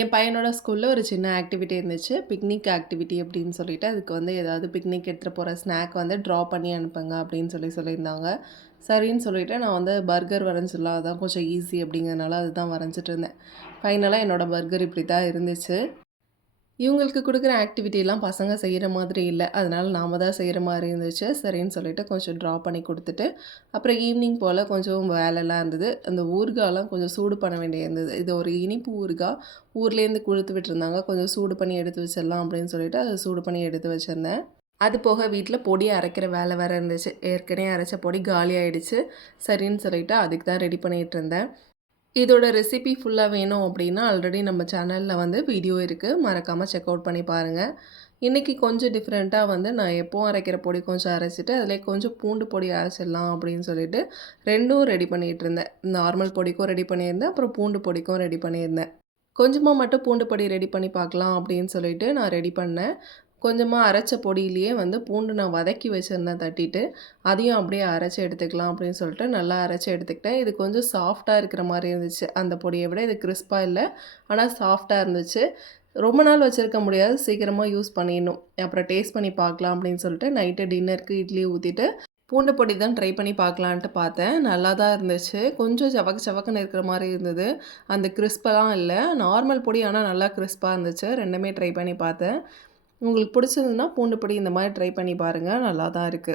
என் பையனோட ஸ்கூல்ல ஒரு சின்ன ஆக்டிவிட்டி இருந்துச்சு. பிக்னிக் ஆக்டிவிட்டி அப்படின்னு சொல்லிட்டு, அதுக்கு வந்து ஏதாவது பிக்னிக் எடுத்துட்டு போற ஸ்நாக் வந்து ட்ரா பண்ணி அனுப்புங்க அப்படின்னு சொல்லியிருந்தாங்க. சரின்னு சொல்லிட்டு நான் வந்து பர்கர் வரைஞ்சிடலாம். அதான் கொஞ்சம் ஈஸி அப்படிங்கிறனால அதுதான் வரைஞ்சிட்டு இருந்தேன். ஃபைனலா என்னோட பர்கர் இப்படி தான் இருந்துச்சு. இவங்களுக்கு குடுக்குற ஆக்டிவிட்டிலாம் பசங்க செய்ற மாதிரி இல்ல. அதனால நாம தான் செய்ற மாரி இருந்துச்சு. சரின்னு சொல்லிட்டு கொஞ்சம் ட்ரா பண்ணி குடுத்துட்டு, அப்புறம் ஈவினிங் போல கொஞ்சம் வேலைலாம் இருந்தது. அந்த ஊறுகாலாம் கொஞ்சம் சூடு பண்ண வேண்டியது இருந்தது. இது ஒரு இனிப்பு ஊறுகாய். ஊர்லேருந்து குடுத்து விட்டுருந்தாங்க. கொஞ்சம் சூடு பண்ணி எடுத்து வச்சிடலாம் அப்படின்னு சொல்லிட்டு, அத சூடு பண்ணி எடுத்து வச்சிருந்தேன். அது போக வீட்ல பொடி அரைக்கிற வேலை வேற இருந்துச்சு. ஏற்கனவே அரைச்ச பொடி காலியாயிடுச்சு. சரின்னு சொல்லிட்டு அதுக்கு தான் ரெடி பண்ணிட்டு இருந்தேன். இதோட ரெசிபி ஃபுல்லா வேணும் அப்படின்னா, ஆல்ரெடி நம்ம சேனல்ல வந்து வீடியோ இருக்கு. மறக்காம செக் அவுட் பண்ணி பாருங்க. இன்னைக்கு கொஞ்சம் டிஃப்ரெண்ட்டா வந்து நான் எப்பவும் அரைக்கிற பொடி கொஞ்சம் அரைச்சுட்டு, அதிலே கொஞ்சம் பூண்டு பொடி அரைச்சிடலாம் அப்படின்னு சொல்லிட்டு 2ம் ரெடி பண்ணிட்டு இருந்தேன். நார்மல் பொடிக்கும் ரெடி பண்ணியிருந்தேன். அப்புறம் பூண்டு பொடிக்கும் ரெடி பண்ணியிருந்தேன். கொஞ்சமா மட்டும் பூண்டு பொடி ரெடி பண்ணி பார்க்கலாம் அப்படின்னு சொல்லிட்டு நான் ரெடி பண்ணேன். கொஞ்சமா அரைச்ச பொடியிலேயே வந்து பூண்டு நான் வதக்கி வச்சிருந்தேன் தட்டிட்டு. அதையும் அப்படியே அரைச்சு எடுத்துக்கலாம் அப்படின்னு சொல்லிட்டு நல்லா அரைச்சு எடுத்துக்கிட்டேன். இது கொஞ்சம் சாஃப்ட்டா இருக்கிற மாரி இருந்துச்சு. அந்த பொடிய விட இது கிறிஸ்பா இல்ல. ஆனா சாஃப்ட்டா இருந்துச்சு. ரொம்ப நாள் வச்சிருக்க முடியாது. சீக்கிரமா யூஸ் பண்ணிடணும். அப்புறம் டேஸ்ட் பண்ணி பார்க்கலாம் அப்படின்னு சொல்லிட்டு நைட்டு டின்னருக்கு இட்லி ஊத்திட்டு, பூண்டு பொடி தான் ட்ரை பண்ணி பார்க்கலான்ட்டு பார்த்தேன். நல்லா தான் இருந்துச்சு. கொஞ்சம் சவக்கு சவக்குன்னு இருக்கிற மாரி இருந்தது. அந்த கிறிஸ்பெல்லாம் இல்ல. நார்மல் பொடி ஆனா நல்லா கிறிஸ்பா இருந்துச்சு. 2மே ட்ரை பண்ணி பார்த்தேன். உங்களுக்கு பிடிச்சதுன்னா பூண்டு பொடி இந்த மாரி ட்ரை பண்ணி பாருங்க. நல்லா தான் இருக்கு.